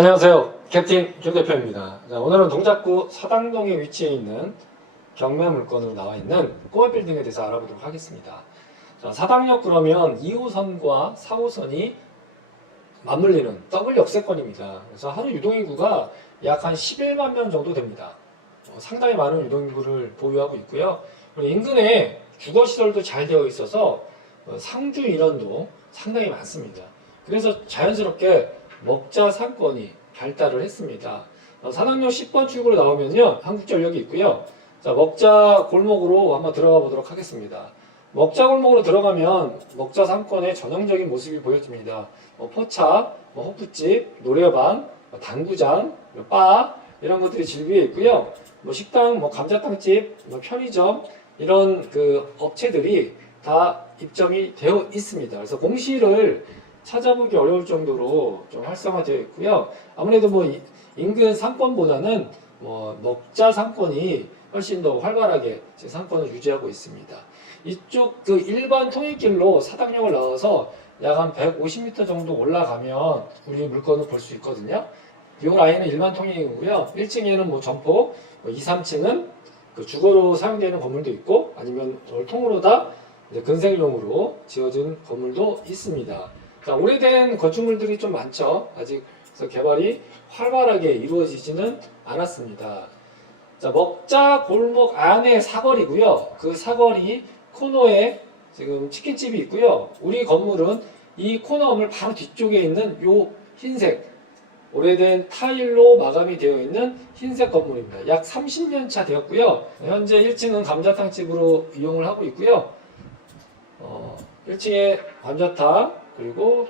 안녕하세요. 캡틴 김 대표입니다. 자, 오늘은 동작구 사당동에 위치해 있는 경매 물건으로 나와 있는 꼬마 빌딩에 대해서 알아보도록 하겠습니다. 자, 사당역 그러면 2호선과 4호선이 맞물리는 더블 역세권입니다. 그래서 하루 유동인구가 약 한 11만 명 정도 됩니다. 상당히 많은 유동인구를 보유하고 있고요. 그리고 인근에 주거시설도 잘 되어 있어서 상주 인원도 상당히 많습니다. 그래서 자연스럽게 먹자 상권이 발달을 했습니다. 사당역 10번 출구로 나오면요, 한국전력이 있고요. 자, 먹자 골목으로 한번 들어가 보도록 하겠습니다. 먹자 골목으로 들어가면 먹자 상권의 전형적인 모습이 보여집니다. 포차, 호프집, 노래방, 당구장, 바 이런 것들이 질비해 있고요. 식당, 감자탕집, 편의점 이런 그 업체들이 다 입점이 되어 있습니다. 그래서 공시를 찾아보기 어려울 정도로 좀 활성화되어 있고요. 아무래도 인근 상권보다는 먹자 상권이 훨씬 더 활발하게 제 상권을 유지하고 있습니다. 이쪽 그 일반 통행길로 사당역을 나와서 약 한 150m 정도 올라가면 우리 물건을 볼 수 있거든요. 이 라인은 일반 통행이고요. 1층에는 점포, 2, 3층은 그 주거로 사용되는 건물도 있고 아니면 통으로 다 근생용으로 지어진 건물도 있습니다. 자, 오래된 건축물들이 좀 많죠. 아직 개발이 활발하게 이루어지지는 않았습니다. 자, 먹자 골목 안에 사거리고요. 그 사거리 코너에 지금 치킨집이 있고요. 우리 건물은 이 코너 건물 바로 뒤쪽에 있는 요 흰색 오래된 타일로 마감이 되어 있는 흰색 건물입니다. 약 30년 차 되었고요. 현재 1층은 감자탕집으로 이용을 하고 있고요. 1층에 감자탕 그리고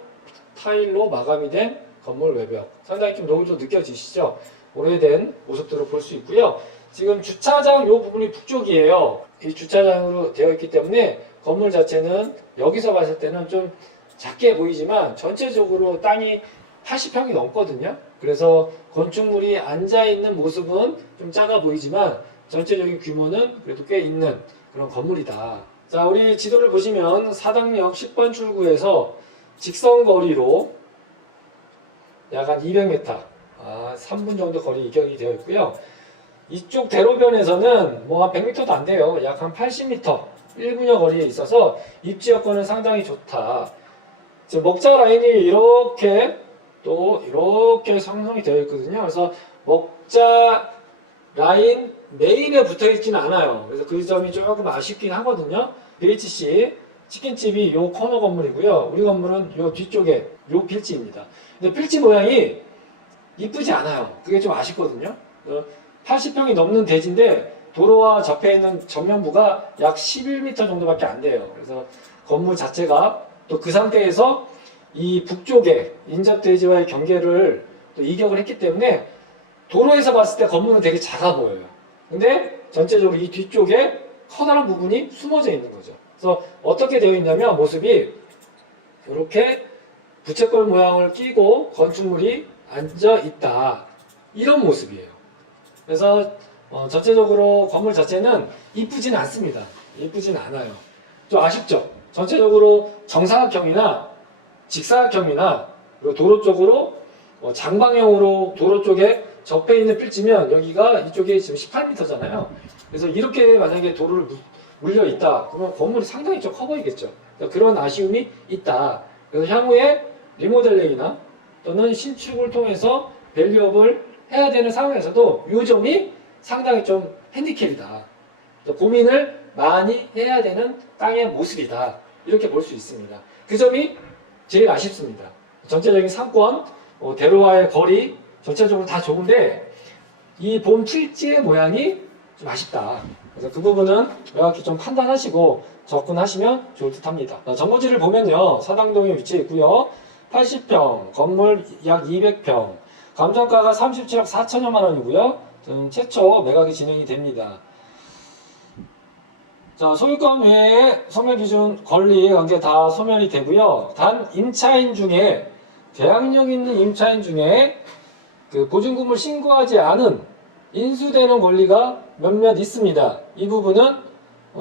타일로 마감이 된 건물 외벽 상당히 좀 노후도 느껴지시죠? 오래된 모습들을 볼 수 있고요. 지금 주차장 이 부분이 북쪽이에요. 이 주차장으로 되어 있기 때문에 건물 자체는 여기서 봤을 때는 좀 작게 보이지만 전체적으로 땅이 80평이 넘거든요. 그래서 건축물이 앉아있는 모습은 좀 작아 보이지만 전체적인 규모는 그래도 꽤 있는 그런 건물이다. 자, 우리 지도를 보시면 사당역 10번 출구에서 직선거리로 약 한 200m, 3분 정도 거리 이격이 되어 있고요. 이쪽 대로변에서는 한 100m도 안 돼요. 약 한 80m, 1분여 거리에 있어서 입지 여건은 상당히 좋다. 지금 먹자 라인이 이렇게 형성이 되어 있거든요. 그래서 먹자 라인 메인에 붙어 있지는 않아요. 그래서 그 점이 조금 아쉽긴 하거든요. BHC 치킨집이 요 코너 건물이고요. 우리 건물은 요 뒤쪽에 요 필지입니다. 근데 필지 모양이 이쁘지 않아요. 그게 좀 아쉽거든요. 80평이 넘는 대지인데 도로와 접해 있는 전면부가 약 11m 정도밖에 안 돼요. 그래서 건물 자체가 또 그 상태에서 이 북쪽에 인접대지와의 경계를 또 이격을 했기 때문에 도로에서 봤을 때 건물은 되게 작아 보여요. 근데 전체적으로 이 뒤쪽에 커다란 부분이 숨어져 있는 거죠. 그래서 어떻게 되어 있냐면 모습이 이렇게 부채꼴 모양을 끼고 건축물이 앉아 있다. 이런 모습이에요. 그래서 전체적으로 건물 자체는 이쁘진 않습니다. 이쁘진 않아요. 좀 아쉽죠? 전체적으로 정사각형이나 직사각형이나 그리고 도로 쪽으로 장방형으로 도로 쪽에 접해 있는 필지면 여기가 이쪽에 지금 18m잖아요. 그래서 이렇게 만약에 도로를 물려 있다. 그러면 건물이 상당히 좀 커 보이겠죠. 그런 아쉬움이 있다. 그래서 향후에 리모델링이나 또는 신축을 통해서 밸류업을 해야 되는 상황에서도 이 점이 상당히 좀 핸디캡이다. 고민을 많이 해야 되는 땅의 모습이다. 이렇게 볼 수 있습니다. 그 점이 제일 아쉽습니다. 전체적인 상권, 대로와의 거리 전체적으로 다 좋은데 이 본 필지의 모양이 좀 아쉽다. 그래서 그 부분은 명확히 좀 판단하시고 접근하시면 좋을 듯 합니다. 정보지를 보면요. 사당동에 위치해 있고요. 80평, 건물 약 200평, 감정가가 37억 4천여만 원이고요. 최초 매각이 진행이 됩니다. 자, 소유권 외에 소멸기준 권리 관계 다 소멸이 되고요. 단 임차인 중에 대항력 있는 임차인 중에 그 보증금을 신고하지 않은 인수되는 권리가 몇몇 있습니다. 이 부분은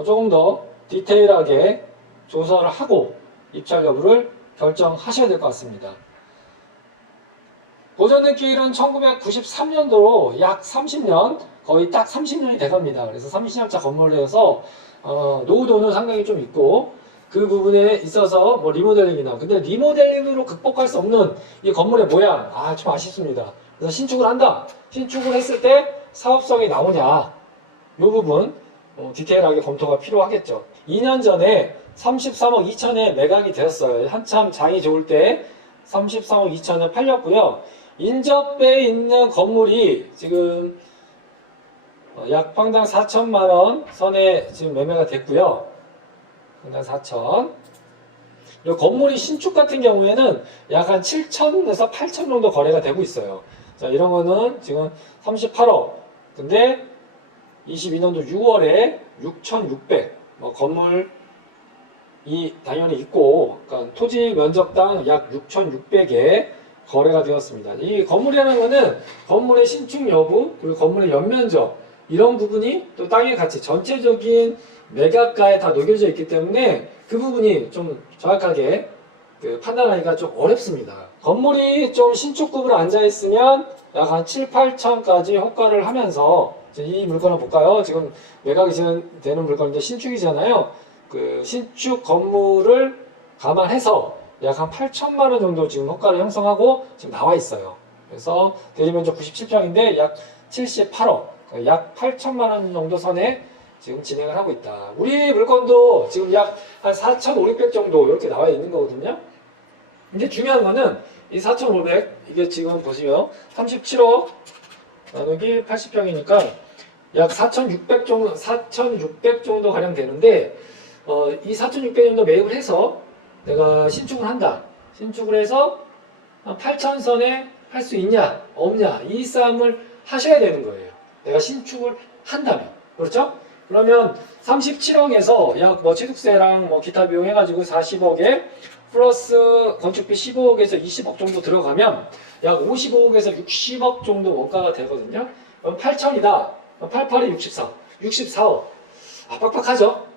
조금 더 디테일하게 조사를 하고 입찰 여부를 결정하셔야 될 것 같습니다. 고전등길은 1993년도로 약 30년, 거의 딱 30년이 돼갑니다. 그래서 30년차 건물이어서 노후도는 상당히 좀 있고, 그 부분에 있어서 뭐 리모델링이나, 근데 리모델링으로 극복할 수 없는 이 건물의 모양, 좀 아쉽습니다. 그래서 신축을 한다. 신축을 했을 때 사업성이 나오냐, 이 부분 디테일하게 검토가 필요하겠죠. 2년 전에 33억 2천에 매각이 되었어요. 한참 장이 좋을 때 33억 2천에 팔렸고요. 인접해 있는 건물이 지금 약 평당 4천만 원 선에 지금 매매가 됐고요. 평당 4천. 이 건물이 신축 같은 경우에는 약 한 7천에서 8천 정도 거래가 되고 있어요. 자, 이런 거는 지금 38억. 근데 22년도 6월에 6,600. 건물이 당연히 있고, 그러니까 토지 면적당 약 6,600에 거래가 되었습니다. 이 건물이라는 거는 건물의 신축 여부, 그리고 건물의 연면적, 이런 부분이 또 땅의 가치, 전체적인 매각가에 다 녹여져 있기 때문에 그 부분이 좀 정확하게 판단하기가 좀 어렵습니다. 건물이 좀 신축급으로 앉아있으면 약 한 7, 8천까지 호가를 하면서, 이 물건을 볼까요? 지금 매각이 되는 물건인데 신축이잖아요. 그 신축 건물을 감안해서 약 한 8천만 원 정도 지금 호가를 형성하고 지금 나와 있어요. 그래서 대지면적 97평인데 약 78억, 약 8천만 원 정도 선에 지금 진행을 하고 있다. 우리 물건도 지금 약 한 4,500 정도 이렇게 나와 있는 거거든요. 근데 중요한 거는 이 4,500, 이게 지금 보시면 37억 나누기 80평이니까 약 4,600 정도, 4,600 정도 가량 되는데, 이 4,600 정도 매입을 해서 내가 신축을 한다. 신축을 해서 8,000선에 할 수 있냐, 없냐, 이 싸움을 하셔야 되는 거예요. 내가 신축을 한다면. 그렇죠? 그러면 37억에서 약 취득세랑 기타 비용 해가지고 40억에 플러스 건축비 15억에서 20억 정도 들어가면 약 55억에서 60억 정도 원가가 되거든요. 그럼 8천이다. 88이 64. 64억. 빡빡하죠?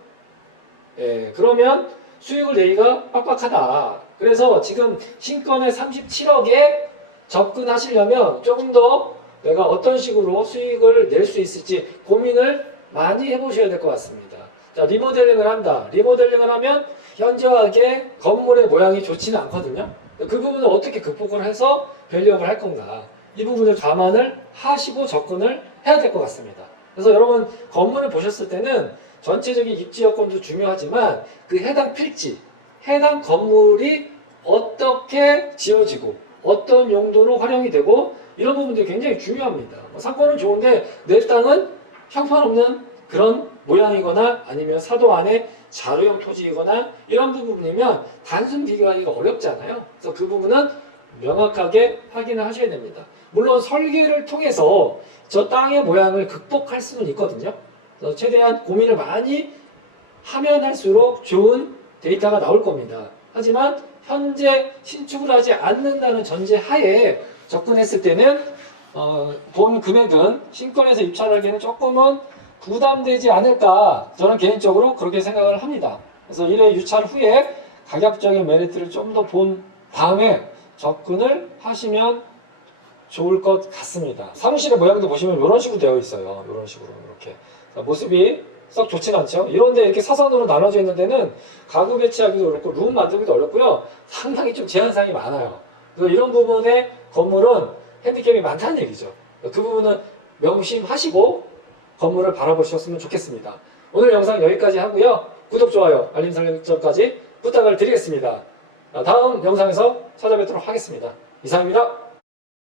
예, 그러면 수익을 내기가 빡빡하다. 그래서 지금 신건의 37억에 접근하시려면 조금 더 내가 어떤 식으로 수익을 낼 수 있을지 고민을 많이 해보셔야 될 것 같습니다. 자, 리모델링을 한다. 리모델링을 하면 현저하게 건물의 모양이 좋지는 않거든요. 그 부분을 어떻게 극복을 해서 밸류업을 할 건가. 이 부분을 감안을 하시고 접근을 해야 될 것 같습니다. 그래서 여러분 건물을 보셨을 때는 전체적인 입지 여건도 중요하지만 그 해당 필지, 해당 건물이 어떻게 지어지고 어떤 용도로 활용이 되고 이런 부분들이 굉장히 중요합니다. 상권은 좋은데 내 땅은 형편없는 그런 모양이거나 아니면 사도 안에 자료형 토지이거나 이런 부분이면 단순 비교하기가 어렵잖아요. 그래서 그 부분은 명확하게 확인을 하셔야 됩니다. 물론 설계를 통해서 저 땅의 모양을 극복할 수는 있거든요. 그래서 최대한 고민을 많이 하면 할수록 좋은 데이터가 나올 겁니다. 하지만 현재 신축을 하지 않는다는 전제 하에 접근했을 때는 본 금액은 신권에서 입찰하기에는 조금은 부담되지 않을까, 저는 개인적으로 그렇게 생각을 합니다. 그래서 1회 유찰 후에 가격적인 메리트를 좀 더 본 다음에 접근을 하시면 좋을 것 같습니다. 사무실의 모양도 보시면 이런 식으로 되어 있어요. 이런 식으로 이렇게 모습이 썩 좋진 않죠. 이런데 이렇게 사선으로 나눠져 있는 데는 가구 배치하기도 어렵고 룸 만들기도 어렵고요. 상당히 좀 제한사항이 많아요. 그래서 이런 부분에 건물은 핸디캡이 많다는 얘기죠. 그 부분은 명심하시고 건물을 바라보셨으면 좋겠습니다. 오늘 영상 여기까지 하고요. 구독, 좋아요, 알림 설정까지 부탁을 드리겠습니다. 다음 영상에서 찾아뵙도록 하겠습니다. 이상입니다.